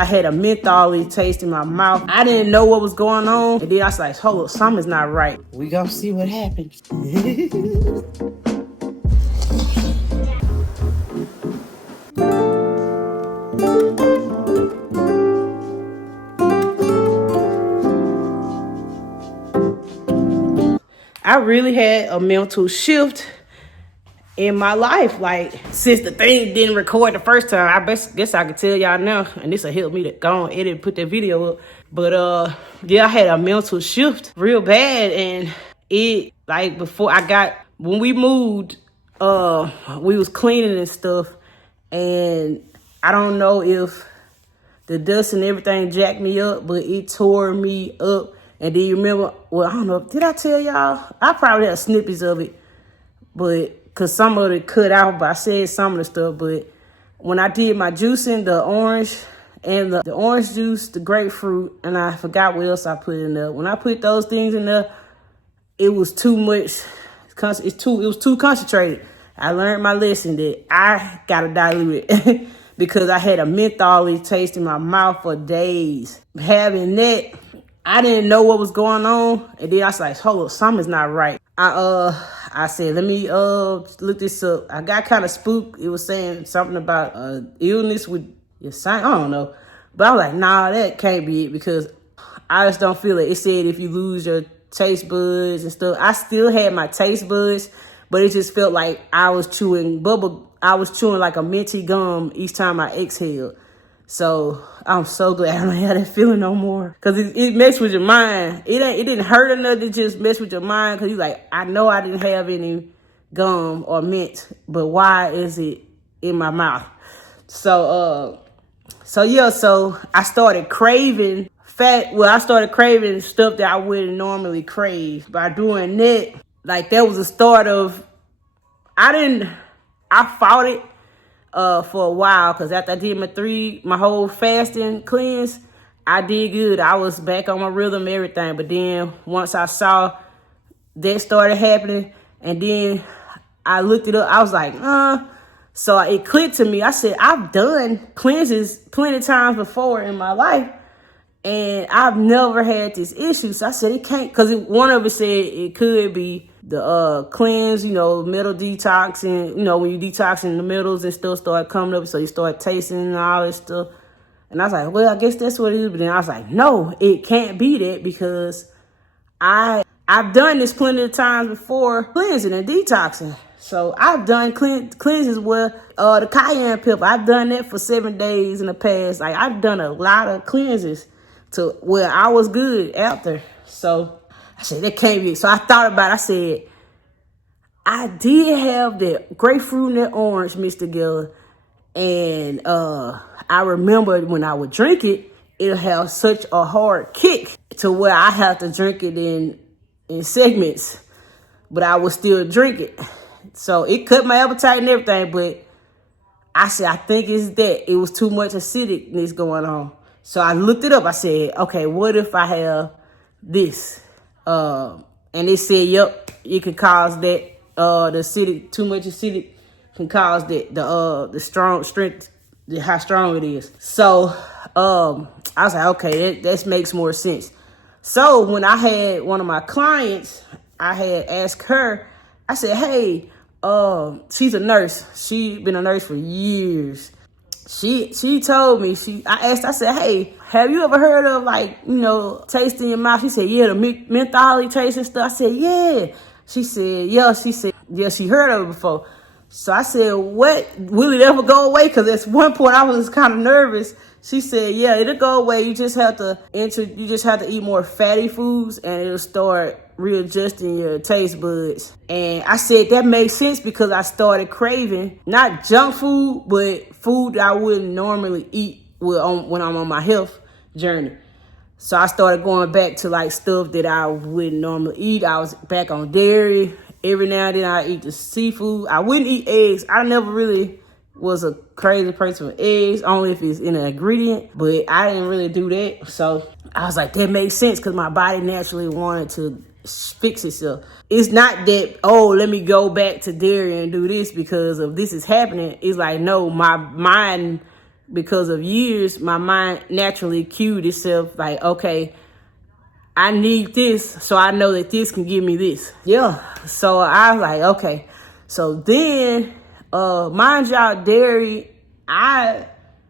I had a mentholy taste in my mouth. I didn't know what was going on. And then I was like, hold up, something's not right. We gonna see what happens. I really had a mental shift in my life. Like, since the thing didn't record the first time, I guess I could tell y'all now, and this will help me to go on edit and put that video up. But yeah, I had a mental shift real bad, and it, like, when we moved, we was cleaning and stuff, and I don't know if the dust and everything jacked me up, but it tore me up. And do you remember, well, I don't know, did I tell y'all? I probably had snippets of it, but because some of it cut out, but I said some of the stuff. But when I did my juicing, the orange and the orange juice, the grapefruit, and I forgot what else I put in there. When I put those things in there, it was too much. It was too concentrated. I learned my lesson that I gotta dilute it because I had a mentholy taste in my mouth for days. Having that, I didn't know what was going on, and then I was like, hold up, something's not right. I said, let me look this up. I got kind of spooked. It was saying something about illness with your sign. I don't know. But I was like, nah, that can't be it, because I just don't feel it. It said if you lose your taste buds and stuff. I still had my taste buds, but it just felt like I was chewing like a minty gum each time I exhaled. So I'm so glad I don't have that feeling no more, because it messed with your mind. It didn't hurt enough to just mess with your mind, because you're like, I know I didn't have any gum or mint, but why is it in my mouth? So I started craving I started craving stuff that I wouldn't normally crave. By doing that, like, that was the start of, I fought it for a while, because after I did my whole fasting cleanse, I did good. I was back on my rhythm, everything. But then once I saw that started happening, and then I looked it up, I was like, so it clicked to me. I said, I've done cleanses plenty of times before in my life, and I've never had this issue. So I said, it can't, because one of it said it could be the cleanse, middle detox, and when you detoxing the middles and stuff start coming up, so you start tasting and all this stuff. And I was like, well, I guess that's what it is. But then I was like, no, it can't be that, because I've done this plenty of times before, cleansing and detoxing. So I've done cleanses with the cayenne pepper. I've done that for 7 days in the past. Like, I've done a lot of cleanses to where I was good after. So I said, that can't be it. So I thought about it. I said, I did have that grapefruit and that orange mixed together. And I remember when I would drink it, it'll have such a hard kick to where I have to drink it in segments. But I would still drink it. So it cut my appetite and everything. But I said, I think it's that. It was too much acidicness going on. So I looked it up. I said, okay, what if I have this? And it said, yep, it could cause that. Too much acidic can cause that. The strong strength, how strong it is. So I was like, okay, that makes more sense. So when I had one of my clients, I had asked her, I said, hey, she's a nurse. She been a nurse for years. She told me, I said, hey, have you ever heard of, like, taste in your mouth? She said, yeah, the mentholy taste and stuff. I said, yeah. She said, yeah, she heard of it before. So I said, what, will it ever go away? Because at one point I was kind of nervous. She said, yeah, it'll go away. You just have to eat more fatty foods, and it'll start readjusting your taste buds. And I said that makes sense, because I started craving not junk food, but food that I wouldn't normally eat when I'm on my health journey. So I started going back to, like, stuff that I wouldn't normally eat. I was back on dairy. Every now and then I eat the seafood. I wouldn't eat eggs. I never really was a crazy person with eggs, only if it's in an ingredient, but I didn't really do that. So I was like, that makes sense, because my body naturally wanted to fix itself. It's not that, oh, let me go back to dairy and do this because of this is happening. It's like, no, my mind because of years, my mind naturally cued itself like, okay, I need this, so I know that this can give me this. Yeah. So I was like, okay. So then, mind y'all, dairy,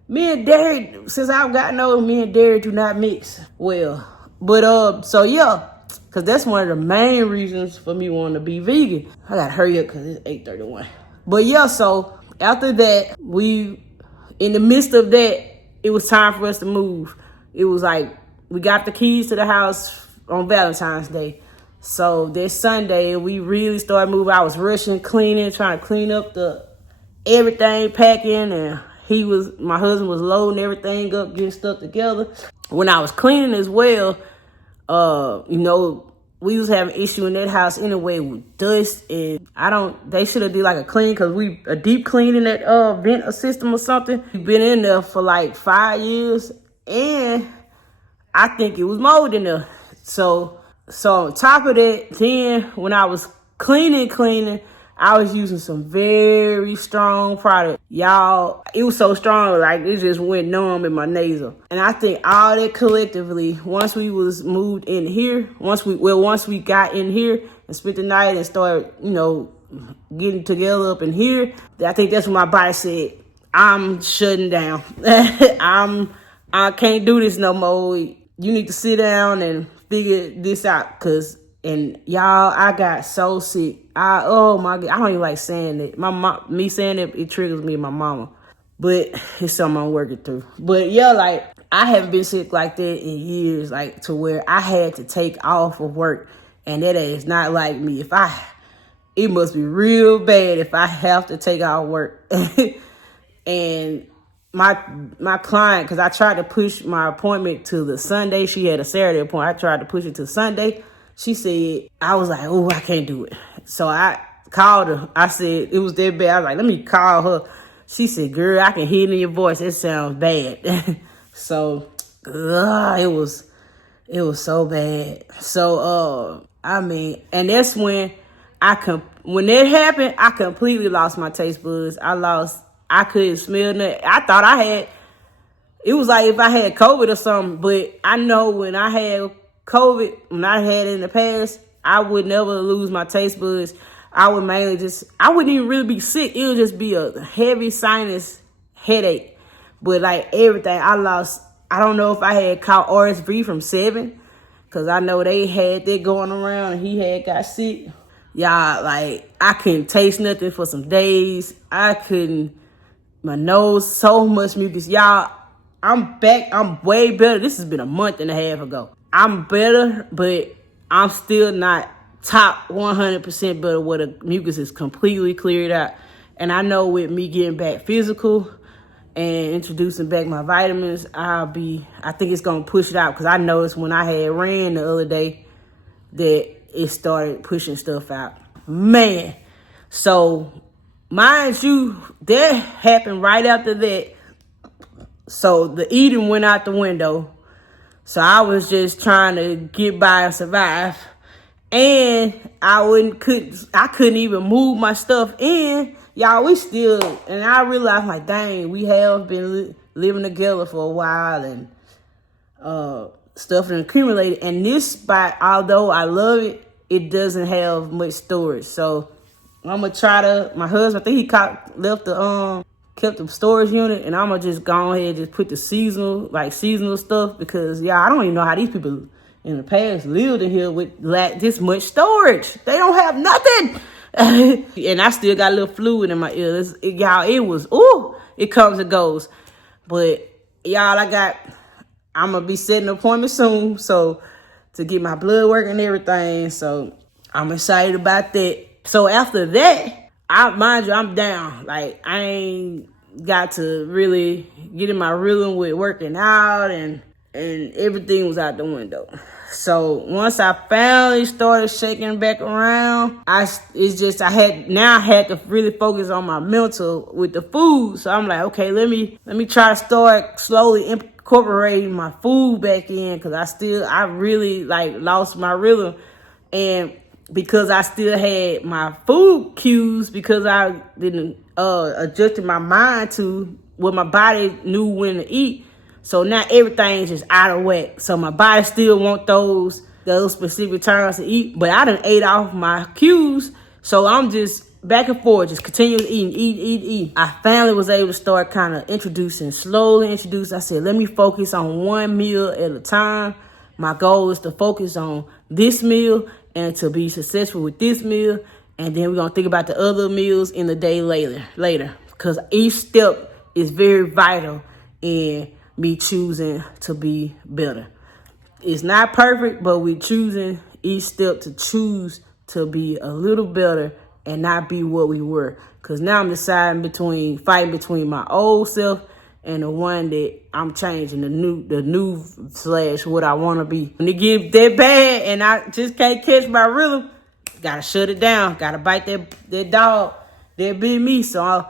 me and dairy, since I've gotten old, me and dairy do not mix well. But, so yeah, because that's one of the main reasons for me wanting to be vegan. I gotta hurry up because it's 8:31. But yeah, so after that, in the midst of that, it was time for us to move. It was like, we got the keys to the house on Valentine's Day. So this Sunday, we really started moving. I was rushing, cleaning, trying to clean up everything, packing, and my husband was loading everything up, getting stuff together. When I was cleaning as well, we was having issue in that house anyway with dust, and they should have did like a clean, because a deep clean in that vent system or something. We've been in there for like 5 years, and I think it was mold in there. So on top of that, then when I was cleaning, I was using some very strong product. Y'all, it was so strong, like it just went numb in my nasal. And I think all that collectively, once we was moved in here, once we got in here and spent the night and started, getting together up in here, I think that's when my body said, I'm shutting down. I can't do this no more. You need to sit down and figure this out, and y'all, I got so sick. Oh my God, I don't even like saying it. Me saying it triggers me and my mama. But it's something I'm working through. But yeah, like, I haven't been sick like that in years, like to where I had to take off of work. And that is not like me. It must be real bad if I have to take off work. And my client, because I tried to push my appointment to the Sunday. She had a Saturday appointment. I tried to push it to Sunday. She said, I was like, oh, I can't do it. So I called her. I said, it was that bad. I was like, let me call her. She said, girl, I can hear it in your voice. It sounds bad. So, it was so bad. So, and that's when when that happened, I completely lost my taste buds. I couldn't smell nothing. I thought it was like if I had COVID or something, but I know when I had COVID, when I had it in the past, I would never lose my taste buds. I would I wouldn't even really be sick. It would just be a heavy sinus headache. But like everything, I don't know if I had caught RSV from Seven, because I know they had that going around and he had got sick. Y'all, like, I couldn't taste nothing for some days. My nose, so much mucus. Y'all, I'm back. I'm way better. This has been a month and a half ago. I'm better, but I'm still not top 100% better where the mucus is completely cleared out. And I know with me getting back physical and introducing back my vitamins, I think it's going to push it out, because I noticed when I had ran the other day that it started pushing stuff out. Man. So, mind you, that happened right after that. So the eating went out the window. So I was just trying to get by and survive. And I couldn't even move my stuff in. Y'all, and I realized, like, dang, we have been living together for a while, and stuff has accumulated. And this spot, although I love it, it doesn't have much storage. So I'm gonna my husband, I think he kept the storage unit, and I'm gonna just go ahead and just put the seasonal stuff, because I don't even know how these people in the past lived in here with this much storage. They don't have nothing. And I still got a little fluid in my ear. It comes and goes. But y'all, I'm gonna be setting an appointment soon, so to get my blood work and everything. So I'm excited about that. So after that, mind you, I'm down. Like, I ain't got to really get in my rhythm with working out, and everything was out the window. So once I finally started shaking back around, I had to really focus on my mental with the food. So I'm like, okay, let me try to start slowly incorporating my food back in, because I really lost my rhythm. And because I still had my food cues, because I didn't adjusted my mind to what my body knew when to eat. So now everything's just out of whack. So my body still want those specific times to eat, but I done ate off my cues. So I'm just back and forth, just continuing eating, eat. I finally was able to start kind of slowly introduce. I said, let me focus on one meal at a time. My goal is to focus on this meal and to be successful with this meal. And then we're going to think about the other meals in the day later. Because each step is very vital in me choosing to be better. It's not perfect, but we're choosing each step to choose to be a little better and not be what we were. Because now I'm deciding fighting between my old self and the one that I'm changing, the new / what I want to be. When it get that bad and I just can't catch my rhythm, gotta shut it down. Gotta bite that dog that bit me. So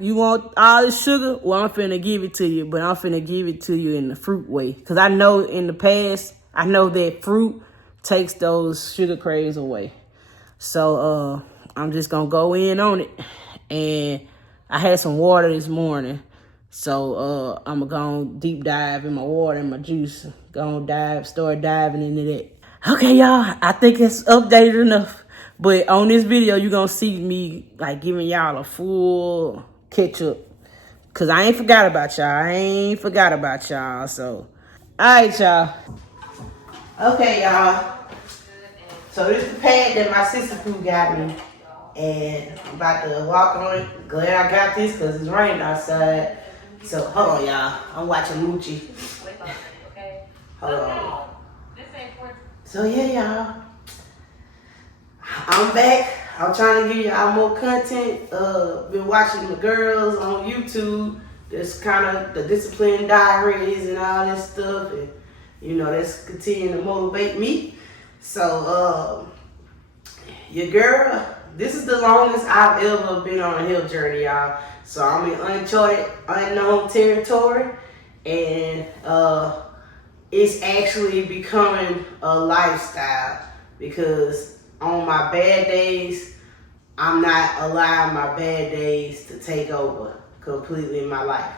you want all this sugar? Well, I'm finna give it to you, but I'm finna give it to you in the fruit way. Because I know in the past, I know that fruit takes those sugar craves away. So I'm just gonna go in on it. And I had some water this morning. So I'm gonna deep dive in my water and my juice. Start diving into that. Okay, y'all, I think it's updated enough. But on this video, you're gonna see me like giving y'all a full catch up. Cause I ain't forgot about y'all. So, alright, y'all. Okay, y'all. So this is the pad that my sister Pooh got me. And I'm about to walk on it. Glad I got this because it's raining outside. So hold on, y'all. I'm watching Moochie. Hold on. So yeah, y'all. I'm back. I'm trying to give y'all more content. Been watching the girls on YouTube. That's kind of the discipline diaries and all that stuff. And that's continuing to motivate me. So your girl, this is the longest I've ever been on a health journey, y'all. So I'm in uncharted, unknown territory. And it's actually becoming a lifestyle because on my bad days, I'm not allowing my bad days to take over completely in my life.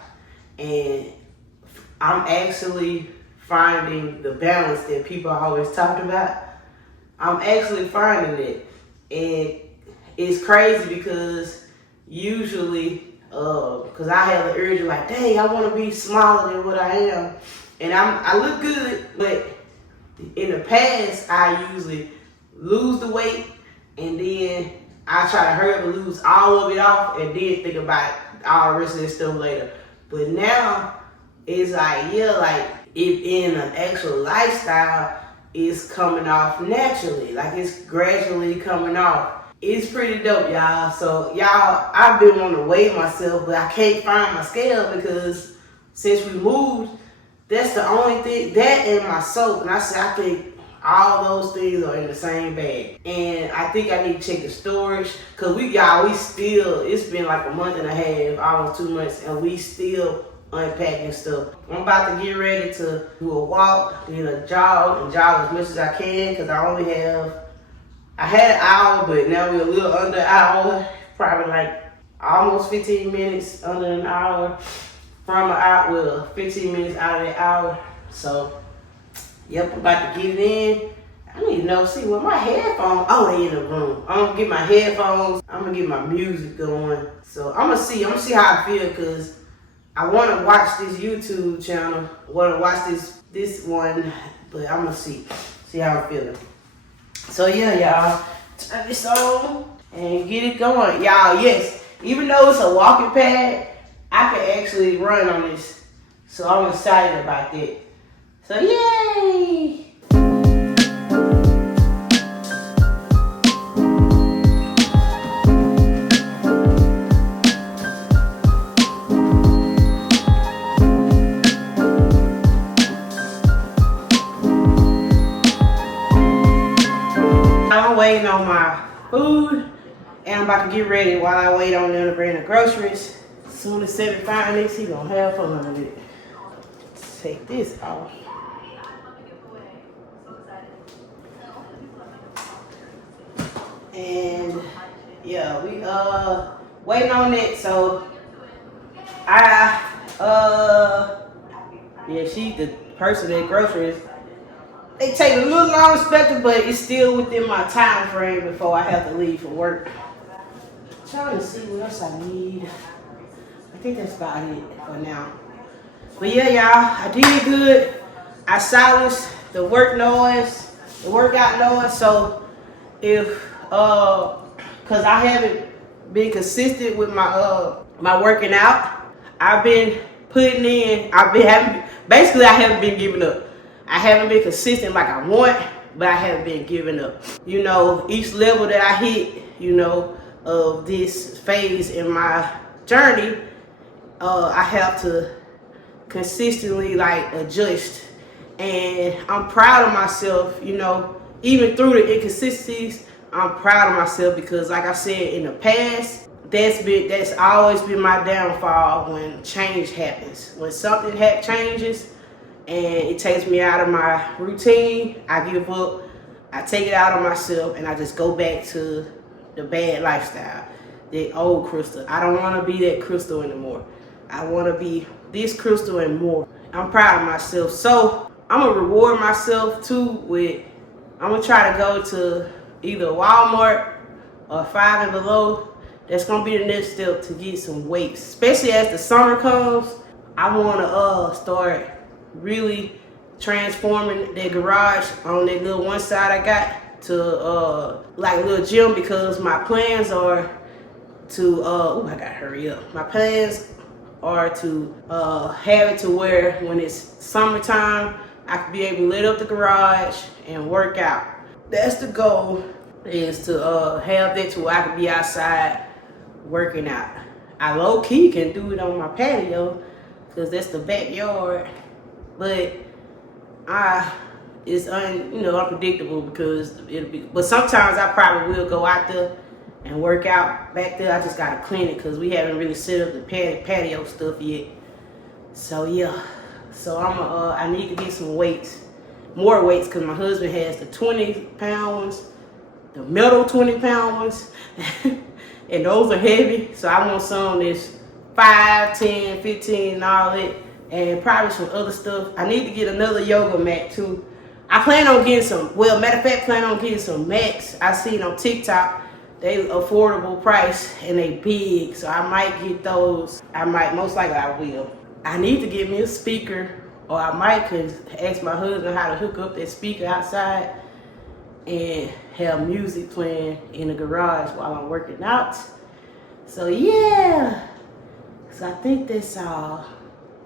And I'm actually finding the balance that people always talked about. I'm actually finding it. And it's crazy because usually, because I have the urge of like, dang, I want to be smaller than what I am. And I look good, but in the past, I usually lose the weight and then I try to hurry up and lose all of it off and then think about all the rest of this stuff later. But now, it's like, if in an actual lifestyle, it's coming off naturally. Like, it's gradually coming off. It's pretty dope, y'all. So, y'all, I've been wanting to weigh myself, but I can't find my scale because since we moved, that's the only thing, that and my soap. And I think all those things are in the same bag. And I think I need to check the storage. Because we still, it's been like a month and a half, almost 2 months, and we still unpacking stuff. I'm about to get ready to do a walk, then a jog, and jog as much as I can. Because I had an hour, but now we're a little under an hour. Probably like almost 15 minutes, under an hour. From an hour, well, 15 minutes out of the hour. So, yep, I'm about to get it in. I don't even know, where my headphones, they in the room. I'm gonna get my headphones, I'm gonna get my music going. So I'm gonna see how I feel, cause I wanna watch this YouTube channel, I wanna watch this one, but I'm gonna see how I'm feeling. So yeah, y'all, turn this on and get it going. Y'all, yes, even though it's a walking pad, I can actually run on this. So I'm excited about that. So yay! I'm waiting on my food and I'm about to get ready while I wait on them to bring the groceries. As soon as Seven find this, he gonna have fun with it. Let's take this off. And yeah, we waiting on it, so Yeah, she the person at groceries. They take a little long expected, but it's still within my time frame before I have to leave for work. I'm trying to see what else I need. I think that's about it for now. But yeah, y'all, I did good. I silenced the work noise, the workout noise. So if cause I haven't been consistent with my my working out, I've been putting in. I haven't been giving up. I haven't been consistent like I want, but I haven't been giving up. You know, each level that I hit, you know, of this phase in my journey, I have to consistently like adjust. And I'm proud of myself, you know, even through the inconsistencies, I'm proud of myself because like I said in the past, that's always been my downfall when change happens. When something changes and it takes me out of my routine, I give up, I take it out on myself, and I just go back to the bad lifestyle, the old Crystal. I don't want to be that Crystal anymore. I want to be this Crystal and more. I'm proud of myself. So I'm going to reward myself too with, I'm going to try to go to either Walmart or Five and Below. That's going to be the next step to get some weights. Especially as the summer comes, I want to start really transforming that garage on that little one side I got to like a little gym, because my plans are to I gotta hurry up. My plans are to have it to where when it's summertime, I can be able to lit up the garage and work out. That's the goal, is to have that to where I can be outside working out. I low key can do it on my patio because that's the backyard, but it's unpredictable because it'll be. But sometimes I probably will go out there and work out back there. I just gotta clean it because we haven't really set up the patio stuff yet. So yeah, so I need to get some weights, more weights, because my husband has the 20-pound ones, the metal 20-pound ones, and those are heavy. So I want some that's 5, 10, 15, and all that, and probably some other stuff. I need to get another yoga mat too. I plan on getting some. Well, matter of fact, plan on getting some mats. I seen on TikTok. They affordable price and they big, so I might get those. Most likely I will. I need to get me a speaker, or I might ask my husband how to hook up that speaker outside and have music playing in the garage while I'm working out. So yeah, so I think that's all.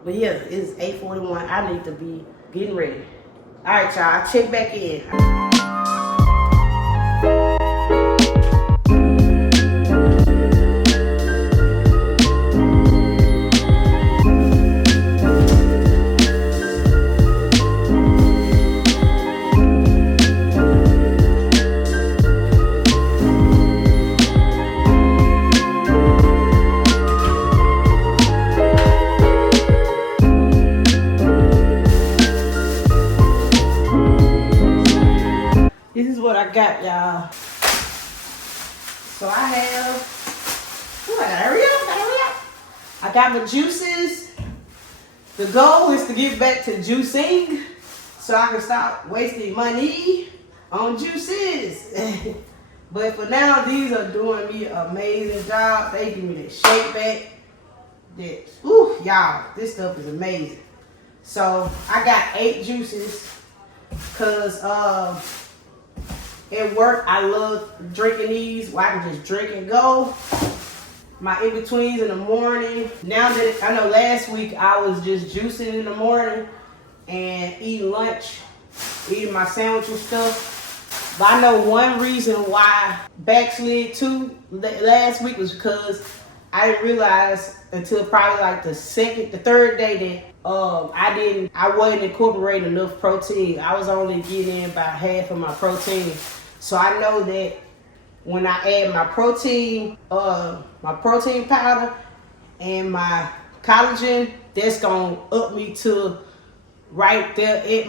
But yeah, it's 8:41. I need to be getting ready. All right, y'all, I'll check back in. This is what I got, y'all. So I have, I gotta hurry up. I got my juices. The goal is to get back to juicing so I can stop wasting money on juices. But for now, these are doing me an amazing job. They give me that shake back. Y'all, this stuff is amazing. So I got 8 juices because at work, I love drinking these where I can just drink and go. My in-betweens in the morning. Now that I know last week I was just juicing in the morning and eating lunch, eating my sandwich and stuff. But I know one reason why I backslid too last week was because I didn't realize until probably like the third day that I wasn't incorporating enough protein. I was only getting in about half of my protein. So I know that when I add my protein powder and my collagen, that's gonna up me to right there at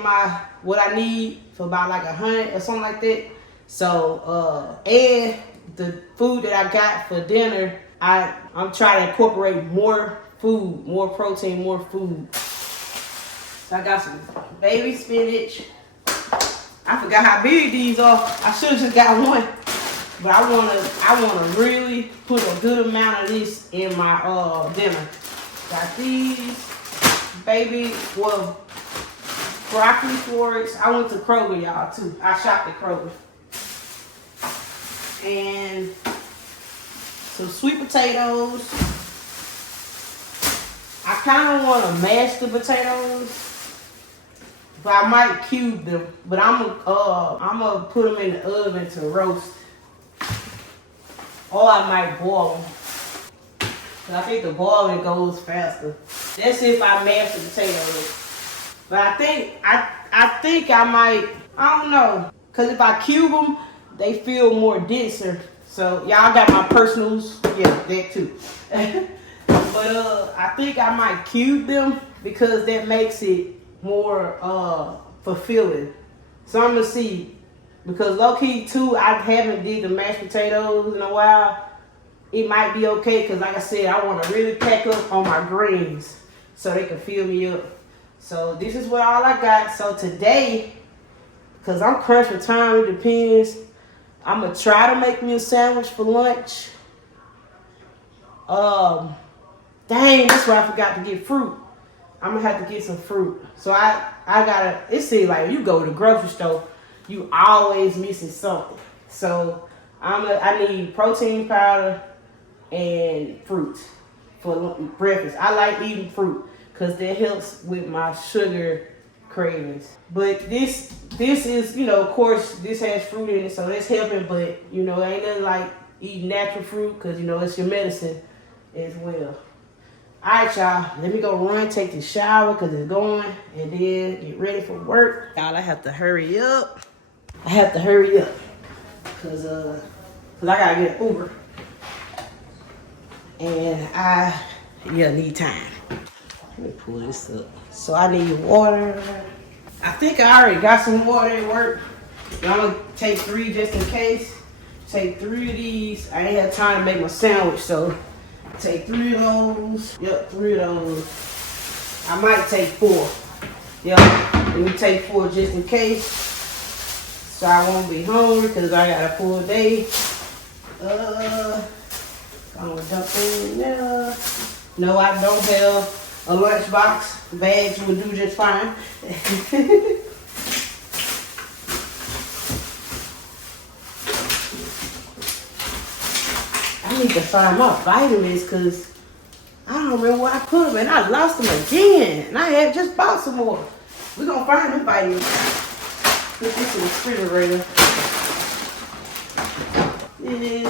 what I need for about like 100 or something like that. So and the food that I got for dinner, I'm trying to incorporate more food, more protein, more food. So I got some baby spinach. I forgot how big these are. I should have just got one. But I wanna really put a good amount of this in my dinner. Got these baby, well, broccoli florets. I went to Kroger, y'all, too. I shopped at Kroger. And some sweet potatoes. I kind of want to mash the potatoes, but I might cube them. But I'm gonna put them in the oven to roast, or I might boil them. But I think the boiling goes faster. That's if I mash the potatoes. But I think I might. I don't know, cause if I cube them, they feel more denser. So y'all got my personals, yeah, that too. But I think I might cube them because that makes it more fulfilling. So I'm gonna see, because low key too, I haven't did the mashed potatoes in a while. It might be okay because, like I said, I want to really pack up on my greens so they can fill me up. So this is what all I got. So today, because I'm crunched for time, it depends. I'm going to try to make me a sandwich for lunch. Dang, that's why I forgot to get fruit. I'm going to have to get some fruit. So I got to, it seems like you go to the grocery store, you always missing something. So I need protein powder and fruit for breakfast. I like eating fruit because that helps with my sugar cravings. But this is, you know, of course, this has fruit in it, so that's helping. But, you know, ain't nothing like eating natural fruit because, you know, it's your medicine as well. All right, y'all, let me go run, take the shower because it's going, and then get ready for work. Y'all, I have to hurry up. Because I got to get an Uber. And I need time. Let me pull this up. So I need water. I think I already got some water at work. And I'm going to take 3 just in case. Take 3 of these. I ain't have time to make my sandwich, so take 3 of those. Yep, 3 of those. I might take 4. Yep, let me take 4 just in case. So I won't be hungry because I got a full day. I'm gonna dump in there. No, I don't have a lunchbox. Bags will do just fine. I need to find my vitamins because I don't remember where I put them and I lost them again. And I had just bought some more. We're gonna find them vitamins. Put this in the refrigerator. This.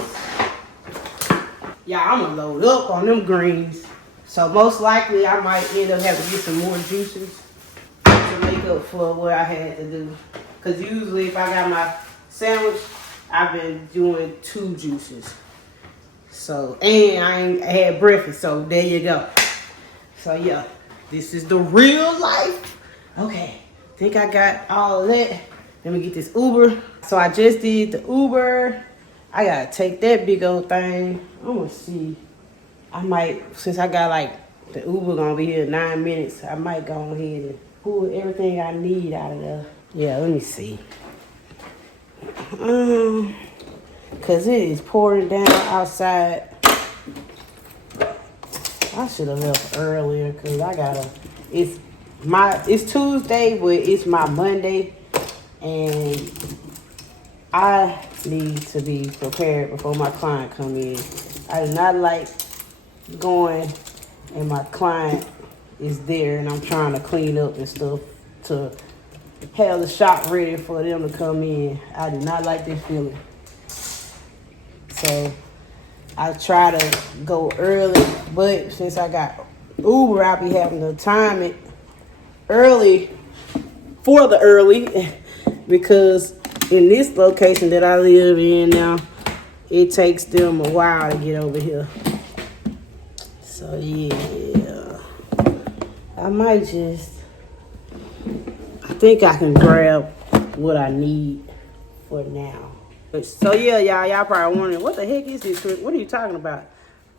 Yeah, I'm gonna load up on them greens. So most likely I might end up having to get some more juices to make up for what I had to do. Cause usually if I got my sandwich, I've been doing 2 juices. So, and I ain't had breakfast, so there you go. So yeah, this is the real life. Okay, think I got all of that. Let me get this Uber. So I just did the Uber. I gotta take that big old thing. I'm gonna see. I might, since I got like the Uber gonna be here in 9 minutes, I might go ahead and pull everything I need out of there. Yeah, let me see. Cause it is pouring down outside. I should have left earlier cause I gotta, it's Tuesday, but it's my Monday. And I need to be prepared before my client come in. I do not like going and my client is there and I'm trying to clean up and stuff to have the shop ready for them to come in. I do not like this feeling. So I try to go early, but since I got Uber, I'll be having to time it early for the early because in this location that I live in now, it takes them a while to get over here. So yeah, I might just, I think I can grab what I need for now. So yeah, y'all probably wondering, what the heck is this? What are you talking about?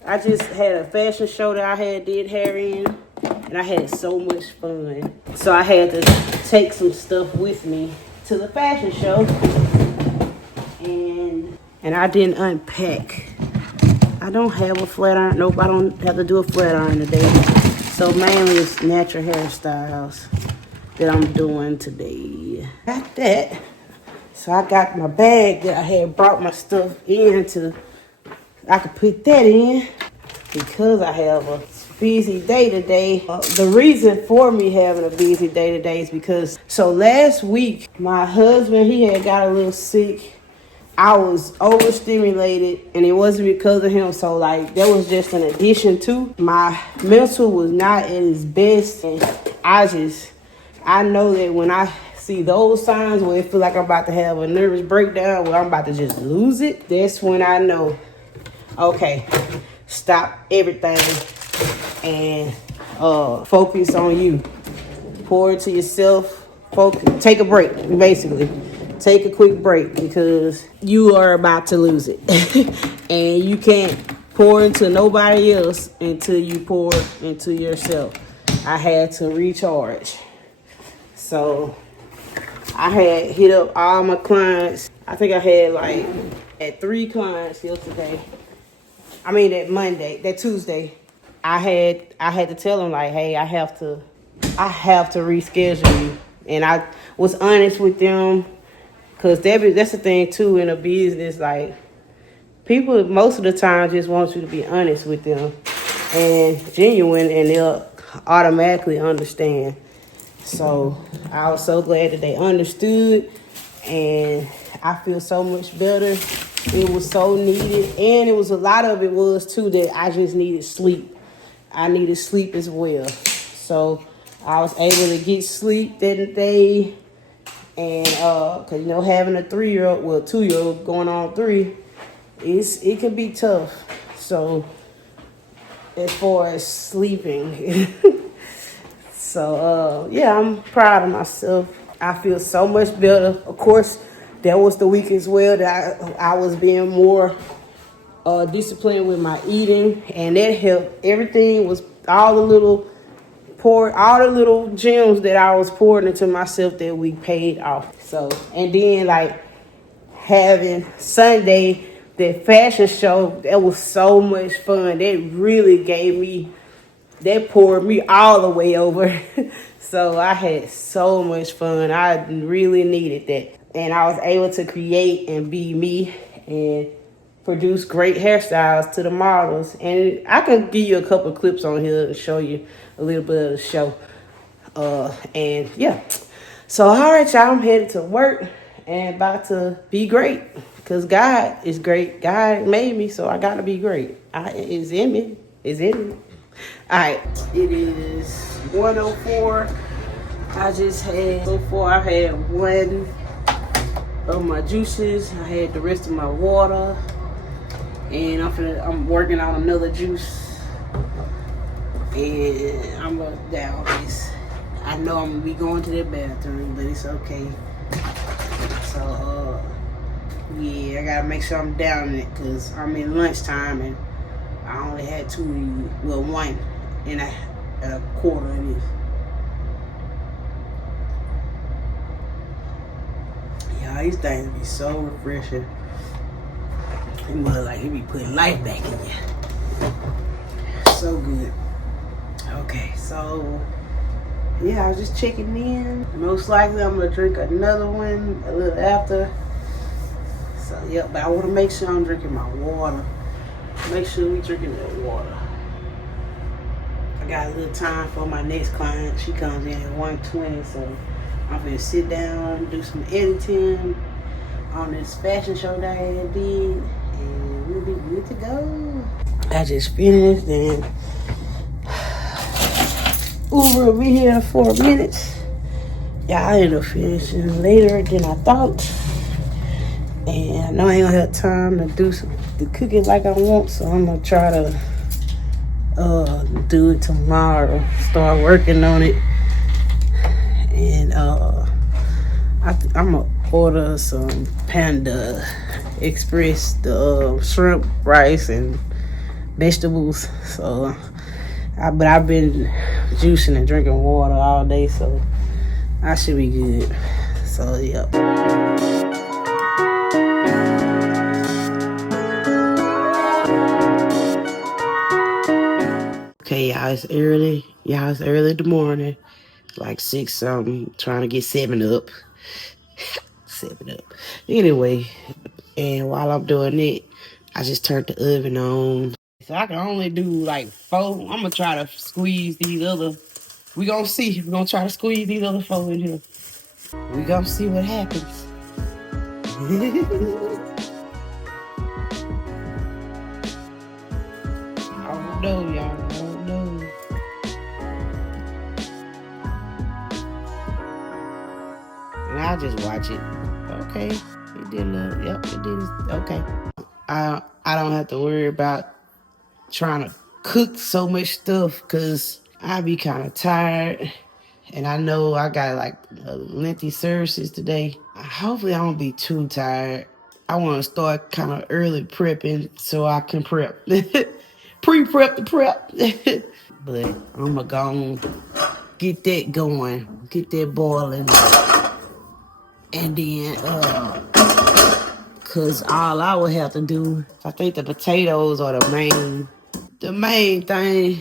I just had a fashion show that I did hair in, and I had so much fun. So I had to take some stuff with me to the fashion show, and I didn't unpack. I don't have a flat iron. Nope, I don't have to do a flat iron today. So mainly it's natural hairstyles that I'm doing today. Got that. So I got my bag that I had brought my stuff into. I could put that in because I have a busy day today. The reason for me having a busy day today is because, so last week, my husband, he had got a little sick. I was overstimulated, and it wasn't because of him. So like, that was just an addition to my mental was not at its best. And I know that when I see those signs where it feel like I'm about to have a nervous breakdown, where I'm about to just lose it, that's when I know, okay, stop everything and focus on you. Pour into yourself. Focus. Take a break, basically. Take a quick break because you are about to lose it. And you can't pour into nobody else until you pour into yourself. I had to recharge. So I had hit up all my clients. I think I had 3 clients yesterday. I mean that Tuesday. I had to tell them like, hey, I have to reschedule you. And I was honest with them. Because that's the thing, too, in a business. Like, people, most of the time, just want you to be honest with them and genuine, and they'll automatically understand. So, I was so glad that they understood, and I feel so much better. It was so needed, and it was a lot of it was, too, that I just needed sleep. I needed sleep as well. So, I was able to get sleep that day. And cause having a 3-year-old, well, 2-year-old going on 3, it can be tough. So as far as sleeping, so yeah, I'm proud of myself. I feel so much better. Of course, that was the week as well that I was being more disciplined with my eating, and that helped. Everything was all the little gems that I was pouring into myself that we paid off. So, and then like having Sunday, that fashion show, that was so much fun. That poured me all the way over. So I had so much fun. I really needed that. And I was able to create and be me and produce great hairstyles to the models. And I can give you a couple of clips on here to show you a little bit of the show. And yeah. So all right, y'all, I'm headed to work and about to be great. Because God is great. God made me, so I got to be great. It's in me. It's in me. All right. It is 1:04. So far I had one of my juices. I had the rest of my water. And I'm working on another juice. And I'm going to down this. I know I'm going to be going to the bathroom, but it's okay. So, yeah, I got to make sure I'm down it because I'm in lunchtime and I only had 1 and a quarter of this. Yeah, these things be so refreshing. It was like it be putting life back in you. So good. Okay, so yeah, I was just checking in. Most likely I'm gonna drink another one a little after. So yeah, but I wanna make sure I'm drinking my water. Make sure we drinking that water. I got a little time for my next client. She comes in at 1:20, so I'm gonna sit down and do some editing on this fashion show that I did. And we'll be good to go. I just finished and Uber will be here in 4 minutes. Yeah, I ended up finishing later than I thought. And I know I ain't gonna have time to do the cooking like I want, so I'm gonna try to do it tomorrow. Start working on it. And I'm gonna order some Panda Express, the shrimp, rice, and vegetables. So, but I've been juicing and drinking water all day, so I should be good. So, yep. Okay, y'all, it's early. Y'all, it's early in the morning. Like 6 something. Trying to get 7 up. 7 up. Anyway, and while I'm doing it, I just turned the oven on. So I can only do like 4. I'm gonna try to squeeze these other. We gonna see. We gonna try to squeeze these other 4 in here. We gonna see what happens. I don't know, y'all. I don't know. And I'll just watch it. Okay. It did a little. Yep, it did. Okay. I don't have to worry about trying to cook so much stuff because I be kind of tired. And I know I got like lengthy services today. Hopefully I don't be too tired. I want to start kind of early prepping so I can prep. Pre-prep the prep. But I'm going to go and get that going. Get that boiling. And then, because all I would have to do, I think the potatoes are the main thing.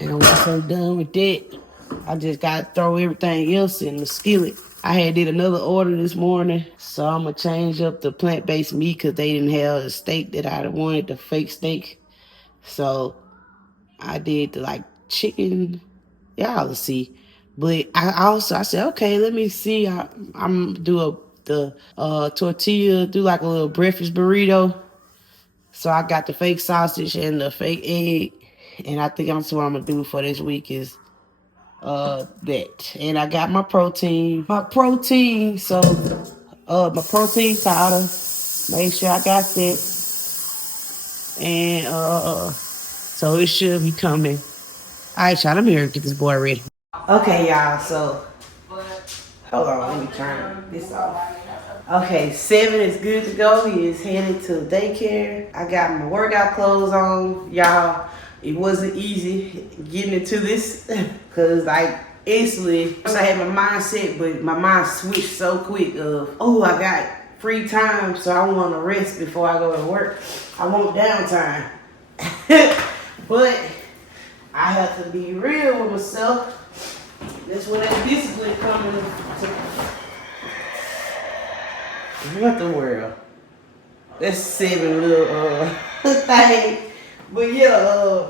And once I'm done with that, I just gotta throw everything else in the skillet. I had did another order this morning, so I'm gonna change up the plant-based meat because they didn't have the steak that I wanted, the fake steak. So I did the like chicken. Y'all see. But I said, okay, let me see. I'm do the tortilla, do like a little breakfast burrito. So I got the fake sausage and the fake egg. And I think that's what I'm gonna do for this week is that. And I got my protein. So my protein powder. Make sure I got that. And so it should be coming. Alright, y'all, let me get this boy ready. Okay, y'all, so hold on, let me turn this off. Okay, 7 is good to go. He is headed to daycare. I got my workout clothes on. Y'all, it wasn't easy getting into this because like instantly I had my mindset, but my mind switched so quick of, oh, I got free time, so I want to rest before I go to work. I want downtime. But I have to be real with myself. That's where that discipline comes into. What the world? That's 7 little thing. But yeah,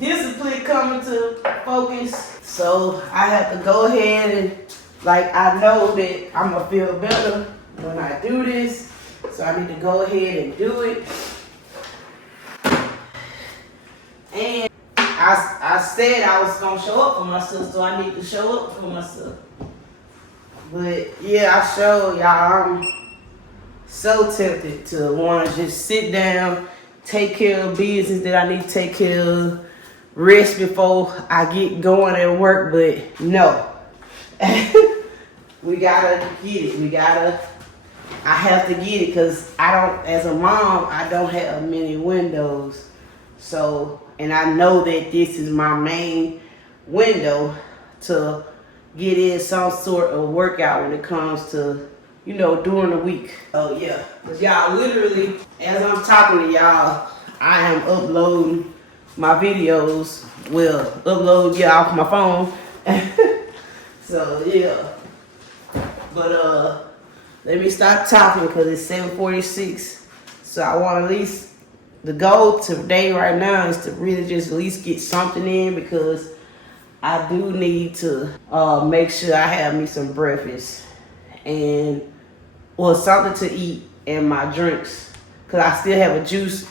discipline coming to focus. So I have to go ahead and like I know that I'm gonna feel better when I do this. So I need to go ahead and do it. And I said I was gonna show up for myself, so I need to show up for myself. But yeah, I showed y'all I'm so tempted to want to just sit down, take care of business that I need to take care of, rest before I get going at work, but no. We gotta get it. I have to get it because as a mom, I don't have many windows. So, and I know that this is my main window to get in some sort of workout when it comes to, during the week. Oh yeah, because y'all literally, as I'm talking to y'all, I am uploading my videos. Well, upload off my phone. So yeah, but let me stop talking because it's 7:46. So I want at least, the goal today right now is to really just at least get something in because I do need to make sure I have me some breakfast and something to eat and my drinks because I still have a juice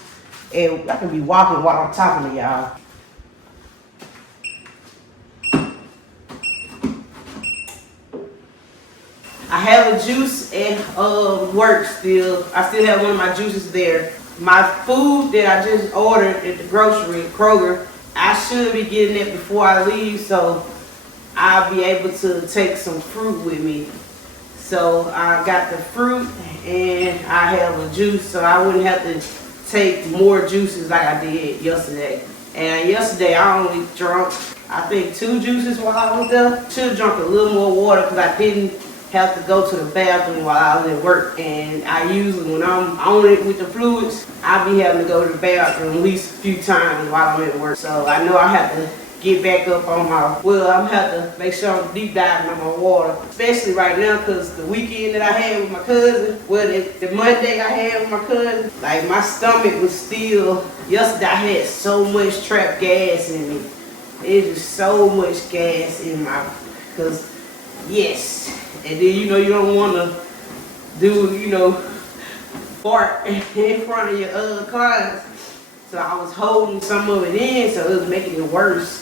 and I can be walking while I'm talking to y'all. I have a juice at work still. I still have one of my juices there. My food that I just ordered at the grocery, Kroger, I should be getting it before I leave, so I'll be able to take some fruit with me. So I got the fruit and I have a juice, so I wouldn't have to take more juices like I did yesterday. And yesterday I only drank, I think, 2 juices while I was there. Should have drunk a little more water because I didn't have to go to the bathroom while I was at work. And I usually, when I'm on it with the fluids, I be having to go to the bathroom at least a few times while I'm at work. So I know I have to get back up on my, well, I'm have to make sure I'm deep diving on my water, especially right now because the weekend that I had with my cousin, well, the Monday I had with my cousin, like my stomach was still, yesterday I had so much trapped gas in me. It was so much gas in my, because yes, and then you know you don't want to do, you know, fart in front of your clients. So I was holding some of it in, so it was making it worse.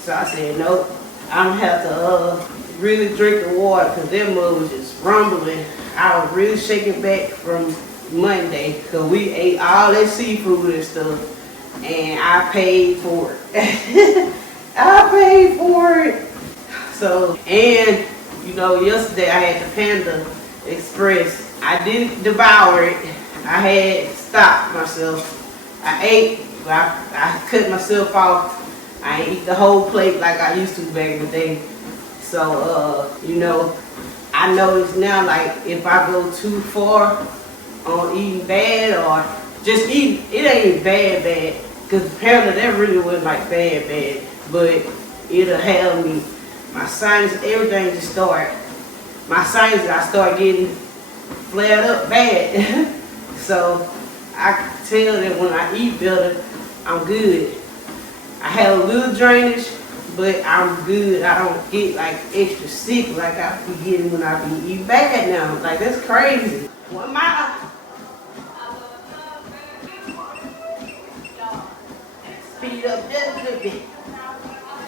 So I said, nope, I'm gonna have to really drink the water because that mud was just rumbling. I was really shaking back from Monday because we ate all that seafood and stuff, and I paid for it. I paid for it. So, and you know, yesterday I had the Panda Express. I didn't devour it. I had stopped myself. I ate, but I cut myself off. I ain't eat the whole plate like I used to back in the day. So, you know, I notice now, like, if I go too far on eating bad or just eating, it ain't bad, because apparently that really wasn't like bad, but it'll have me, my sinus, everything just start, my sinuses, I start getting flared up bad. So I can tell that when I eat better, I'm good. I have a little drainage, but I'm good. I don't get like extra sick like I be getting when I be eating bad now. Like, that's crazy. 1 mile. Speed up just a little bit.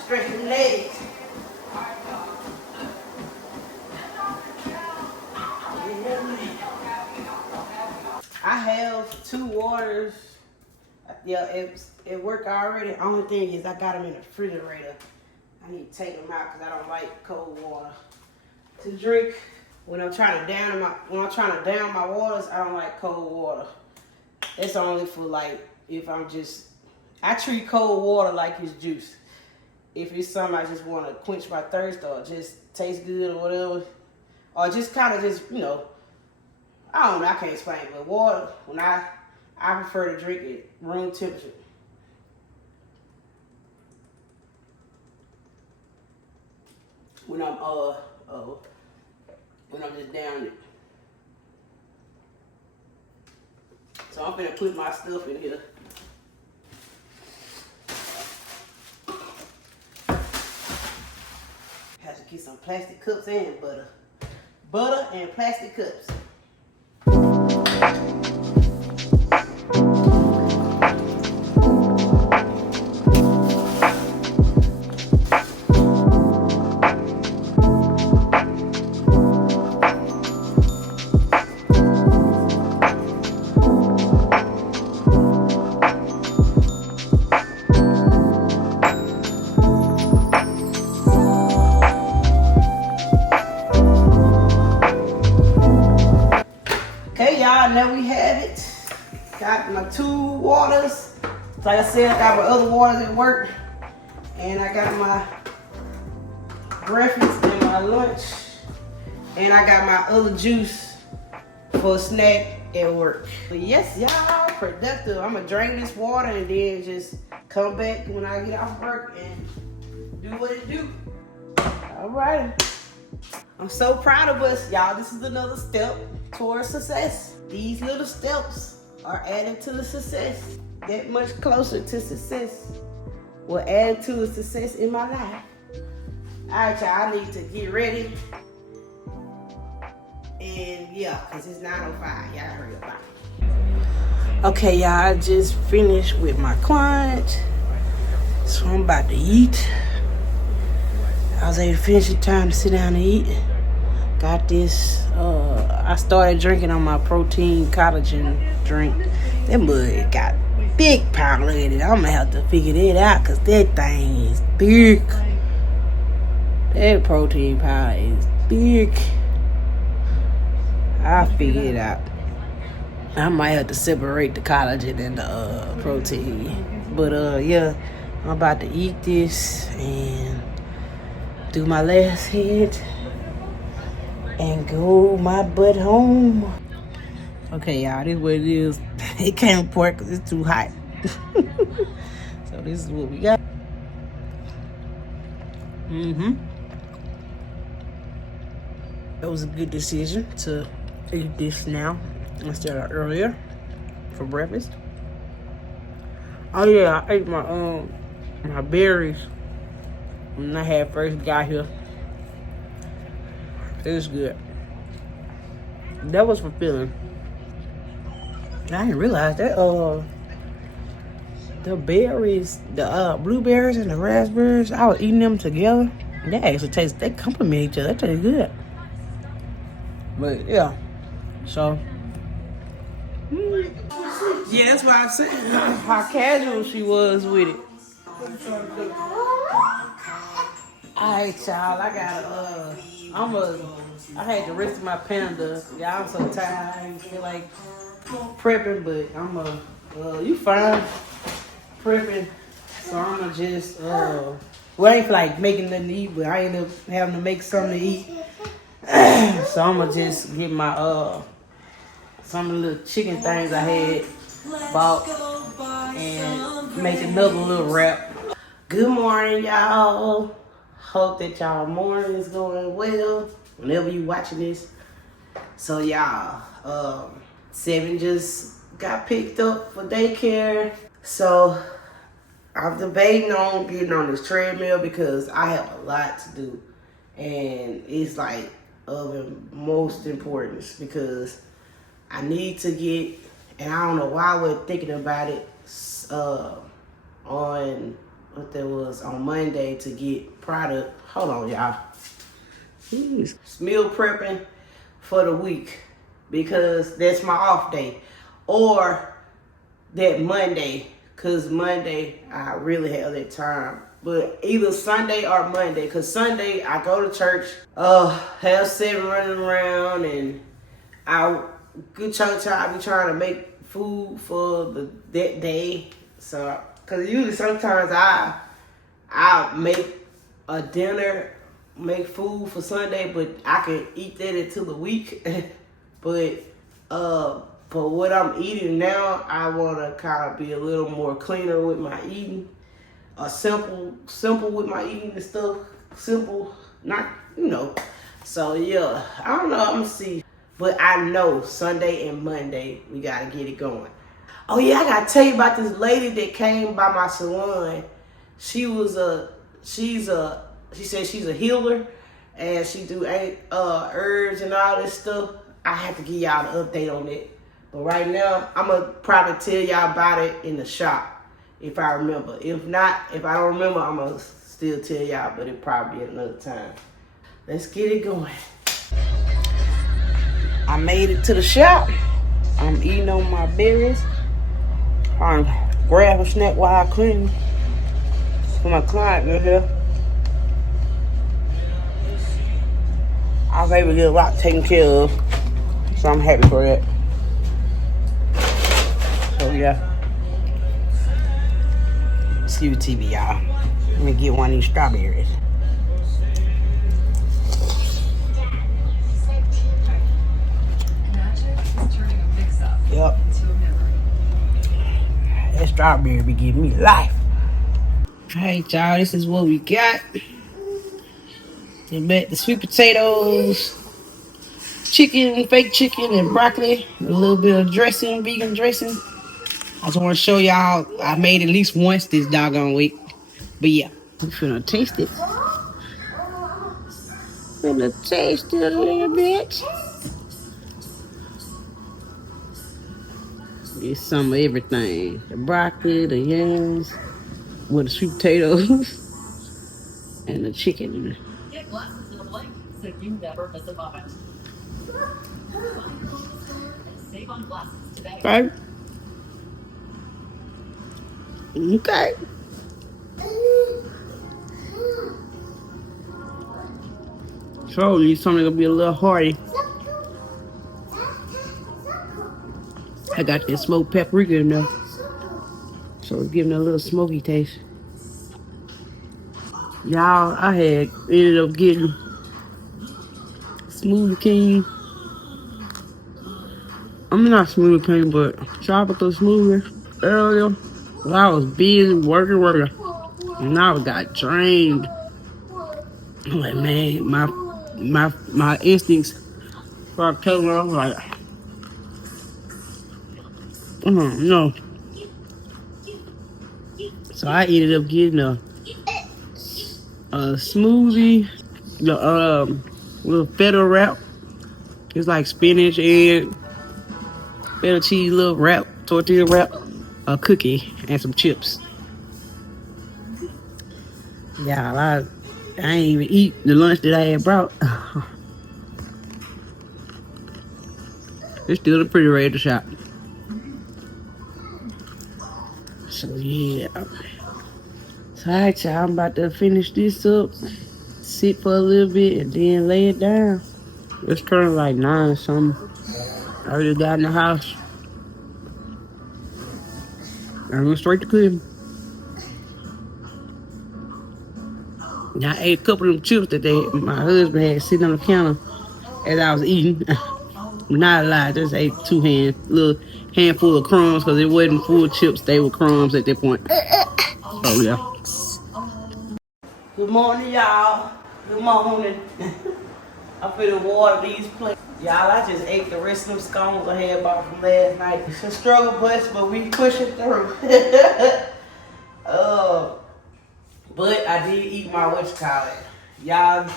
Stretch the legs. I have 2 waters. Yeah, it worked already. Only thing is I got them in the refrigerator. I need to take them out because I don't like cold water to drink. When I'm trying to down my waters, I don't like cold water. It's only for like if I'm just, I treat cold water like it's juice. If it's something I just want to quench my thirst or just taste good or whatever, or just kind of just, you know, I don't know, I can't explain it, but water, when I prefer to drink it room temperature. When I'm just down it. So I'm gonna put my stuff in here. Have to get some plastic cups and butter. Butter and plastic cups. Okay, y'all, now we have it. Got my 2 waters. Like I said, I got my other waters at work. And I got my breakfast and my lunch. And I got my other juice for a snack at work. But yes, y'all, productive. I'm gonna drink this water and then just come back when I get off work and do what it do. All right. I'm so proud of us, y'all. This is another step towards success. These little steps are adding to the success. That much closer to success will add to the success in my life. All right, y'all, I need to get ready. And yeah, because it's 9:05. Y'all hurry up. Okay, y'all, I just finished with my client. So I'm about to eat. I was able to finish the time to sit down and eat. Got this, I started drinking on my protein collagen drink. That mud got big powder in it. I'm gonna have to figure that out because that thing is big. That protein powder is big. I'll figure it out. I might have to separate the collagen and the protein. But yeah, I'm about to eat this and do my last hit and go my butt home. Okay, y'all, this is what it is. It can't report because it's too hot. So this is what we got. That was a good decision to eat this now instead of earlier for breakfast. Oh yeah, I ate my berries when I had first got here. It was good. That was fulfilling. I didn't realize that the berries, the blueberries and the raspberries, I was eating them together. They actually taste, they complement each other. They taste good. But yeah, so yeah, that's why I said how casual she was with it. Alright, y'all, I got I had the rest of my panda. Y'all, I'm so tired. I didn't feel like prepping, but you fine prepping. So I'm just well, I ain't feel like making nothing to eat, but I ended up having to make something to eat. So I'm gonna just get my some of the little chicken things I had bought and make another little wrap. Good morning, y'all. Hope that y'all morning is going well whenever you watching this. So y'all, Seven just got picked up for daycare. So I'm debating on getting on this treadmill because I have a lot to do. And it's like of the most importance because I need to get, and I don't know why we're thinking about it, on what that was on Monday to get product. Hold on, y'all. Meal prepping for the week because that's my off day, or that Monday, cause Monday I really have that time. But either Sunday or Monday, cause Sunday I go to church, have Seven running around, and I good chunk of time I be trying to make food for that day. So, cause usually sometimes I make a dinner, make food for Sunday, but I can eat that into the week. But what I'm eating now, I wanna kind of be a little more cleaner with my eating. Simple with my eating and stuff. Simple, not, So yeah, I don't know, I'm gonna see. But I know Sunday and Monday, we gotta get it going. Oh yeah, I gotta tell you about this lady that came by my salon. She said she's a healer and she do herbs and all this stuff. I have to give y'all an update on it. But right now, I'm gonna probably tell y'all about it in the shop if I remember. If not, if I don't remember, I'm gonna still tell y'all, but it'll probably be another time. Let's get it going. I made it to the shop. I'm eating on my berries. I'm grab a snack while I clean for my client in here. I was able to get a lot taken care of, so I'm happy for that. So yeah, excuse TV, y'all. Let me get one of these strawberries. Yep. That strawberry be giving me life. Alright, y'all, this is what we got. And met the sweet potatoes, chicken, fake chicken, and broccoli. A little bit of dressing, vegan dressing. I just want to show y'all I made at least once this doggone week. But yeah, I'm finna taste it. Finna taste it a little bit. Get some of everything. The broccoli, the yams, with the sweet potatoes, and the chicken. Get glasses to the blank, so you never miss a moment. Save on glasses today. Okay. Okay. Told you something gonna be a little hearty. I got that smoked paprika in there, so it's giving it a little smoky taste. Y'all, I had ended up getting Smoothie King. I mean, not Smoothie King, but tropical smoothie earlier. Well, I was busy working. And I got drained. I'm like, man, my instincts started telling me, I was like, no. So I ended up getting a smoothie, the little feta wrap. It's like spinach, egg, feta cheese, little wrap, tortilla wrap, a cookie, and some chips. Y'all, I ain't even eat the lunch that I had brought. It's still in the refrigerator shop. So yeah. So alright, y'all, I'm about to finish this up, sit for a little bit, and then lay it down. It's turning like 9 or something. I already got in the house. I went straight to cooking. I ate a couple of them chips that my husband had sitting on the counter as I was eating. Not a lot, just ate little handful of crumbs because it wasn't full chips, they were crumbs at that point. Oh yeah. Good morning, y'all. Good morning. I'm finna water these plates. Y'all, I just ate the rest of them scones I had bought from last night. It's a struggle bus, but we pushing through. But I did eat my y'all.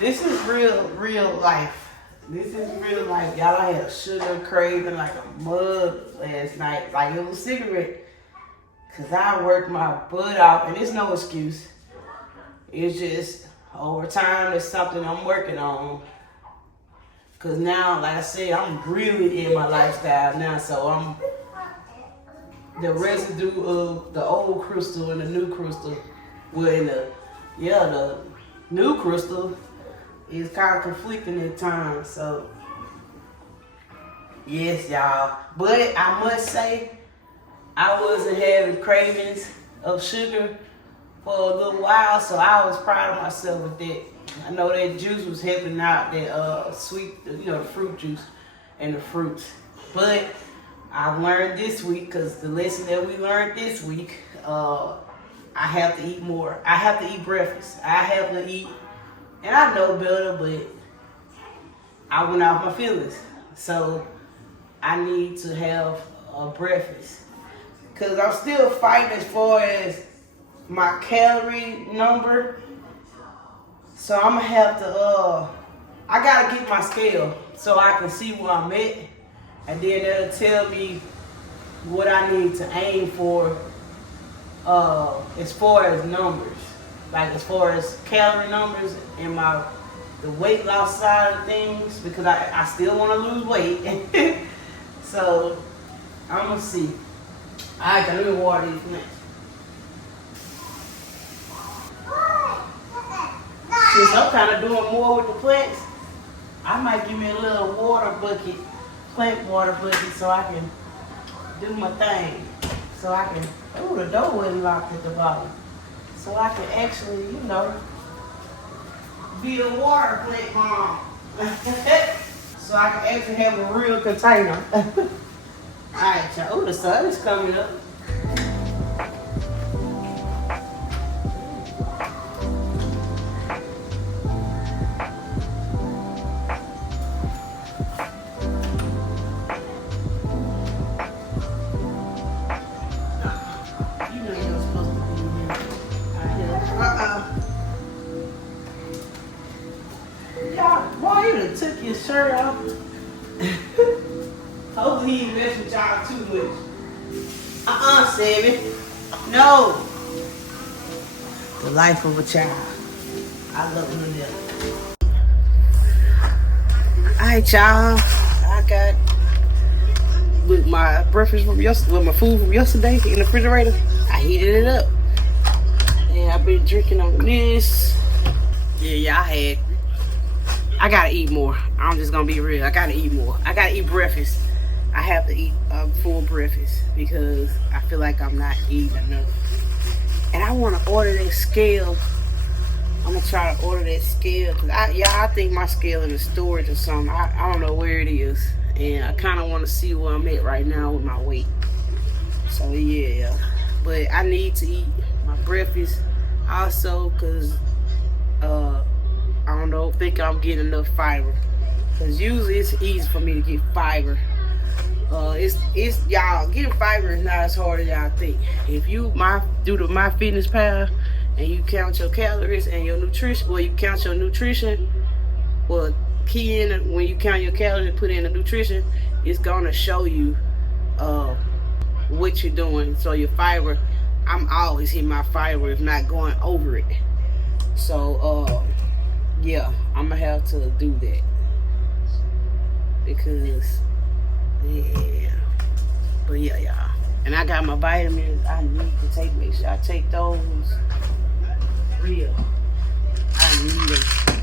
This is real life. This is real life. Y'all, I had a sugar craving like a mug last night. Like it was a cigarette. Cause I worked my butt off, and it's no excuse. It's just over time, it's something I'm working on. Cause now, like I said, I'm really in my lifestyle now, so the residue of the old crystal and the new crystal, the new crystal is kind of conflicting at times. So yes, y'all. But I must say, I wasn't having cravings of sugar for a little while, so I was proud of myself with that. I know that juice was helping out, that sweet, the fruit juice and the fruits. But I learned this week, because the lesson that we learned this week, I have to eat more. I have to eat breakfast. I have to eat, and I know better, but I went off my feelings. So I need to have a breakfast. Because I'm still fighting as far as my calorie number. So I'm going to have to, I got to get my scale so I can see where I'm at. And then that'll tell me what I need to aim for as far as numbers. Like as far as calorie numbers and the weight loss side of things. Because I still want to lose weight. So I'm going to see. Alright, let me water these plants. Since I'm kind of doing more with the plants, I might give me a little plant water bucket, so I can do my thing. So I can, the door wasn't locked at the bottom. So I can actually, be a water plant mom. So I can actually have a real container. Alright, y'all. The sun is coming up. Took your shirt off. Hopefully he didn't mess with y'all too much. Sammy. No. The life of a child. I love him to death. Alright, y'all. I got with my breakfast from yesterday, with my food from yesterday in the refrigerator. I heated it up. And I've been drinking on this. Yeah, I gotta eat more. I'm just gonna be real. I gotta eat more. I gotta eat breakfast. I have to eat a full breakfast because I feel like I'm not eating enough. And I want to order that scale. I'm gonna try to order that scale because I think my scale in the storage or something. I don't know where it is, and I kind of want to see where I'm at right now with my weight. So yeah, but I need to eat my breakfast also because I don't know, think I'm getting enough fiber. Cause usually it's easy for me to get fiber. It's y'all getting fiber is not as hard as y'all think. If you do the MyFitnessPal and you count your calories and your nutrition, well, you count your nutrition. Well, key in when you count your calories and put in the nutrition, it's gonna show you what you're doing. So your fiber, I'm always hitting my fiber if not going over it. So yeah, I'm gonna have to do that because yeah. But yeah, y'all. And I got my vitamins I need to take. Make sure I take those real. I need them.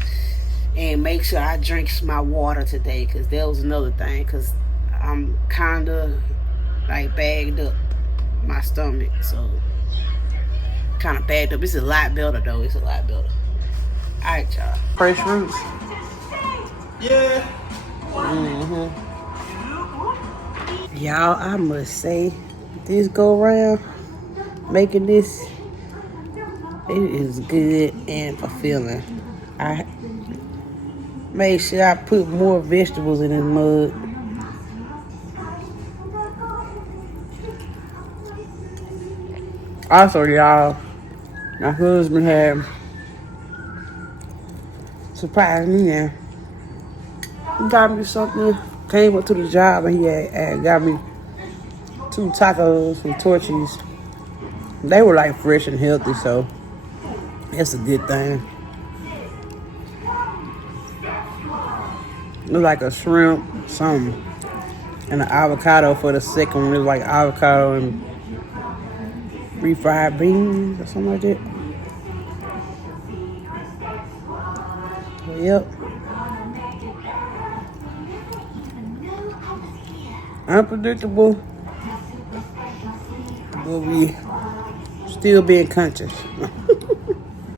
And make sure I drink my water today, because that was another thing. Because I'm kind of like bagged up my stomach. So kind of bagged up. It's a lot better though. It's a lot better. Alright, y'all. Fresh fruits. Yeah. Y'all, I must say, this go around making this, it is good and fulfilling. I made sure I put more vegetables in this mug. Also, y'all, my husband had surprised me now. He got me something. Came up to the job and he had got me 2 tacos from Torchy's. They were like fresh and healthy, so that's a good thing. It was like a shrimp, something, and an avocado for the second one. It was like avocado and refried beans or something like that. Yep. Unpredictable, but we still being conscious.